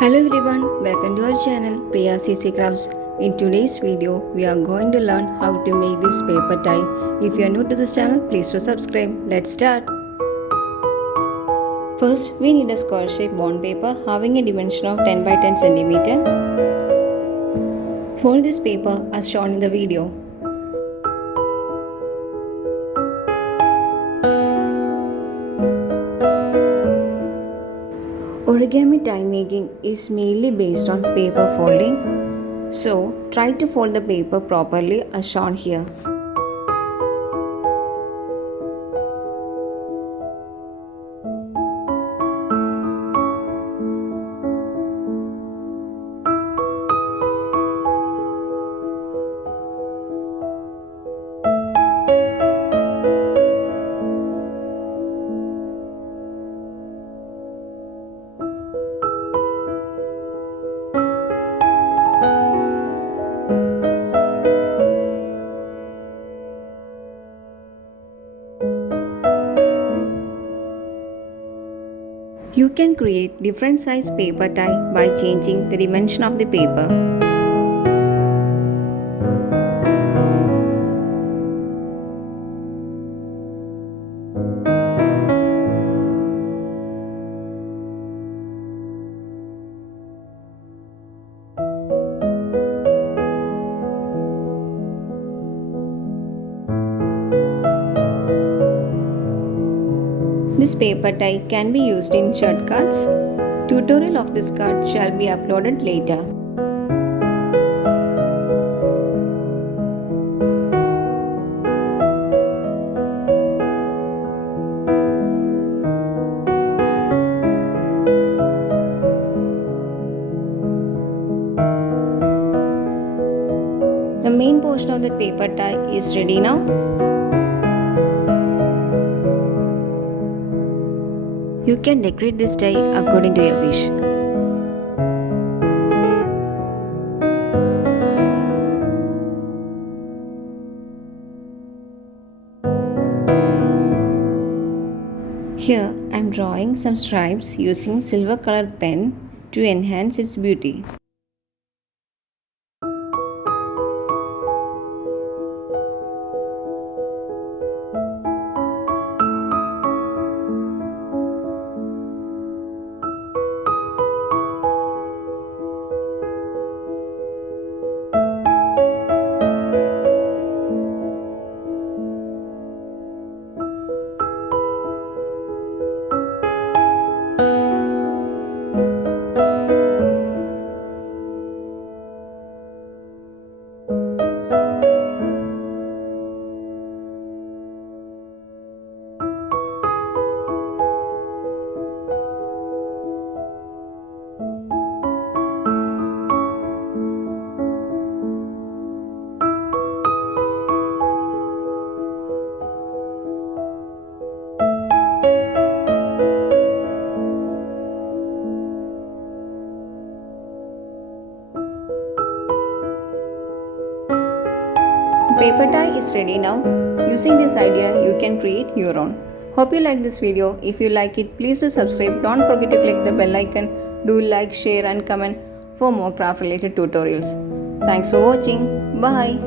Hello everyone, welcome to our channel Priya CC Crafts. In today's video, we are going to learn how to make this paper tie. If you are new to this channel, please do subscribe. Let's start. First, we need a square shape bond paper having a dimension of 10 by 10 cm. Fold this paper as shown in the video. Origami tie making is mainly based on paper folding. So, try to fold the paper properly as shown here. You can create different size paper tie by changing the dimension of the paper. This paper tie can be used in shirt cards. Tutorial of this card shall be uploaded later. The main portion of the paper tie is ready now. You can decorate this tie according to your wish. Here I am drawing some stripes using silver colored pen to enhance its beauty. Paper tie is ready now. Using this idea, you can create your own. Hope you like this video. If you like it, please do subscribe. Don't forget to click the bell icon. Do like, share and comment for more craft related tutorials. Thanks for watching. Bye.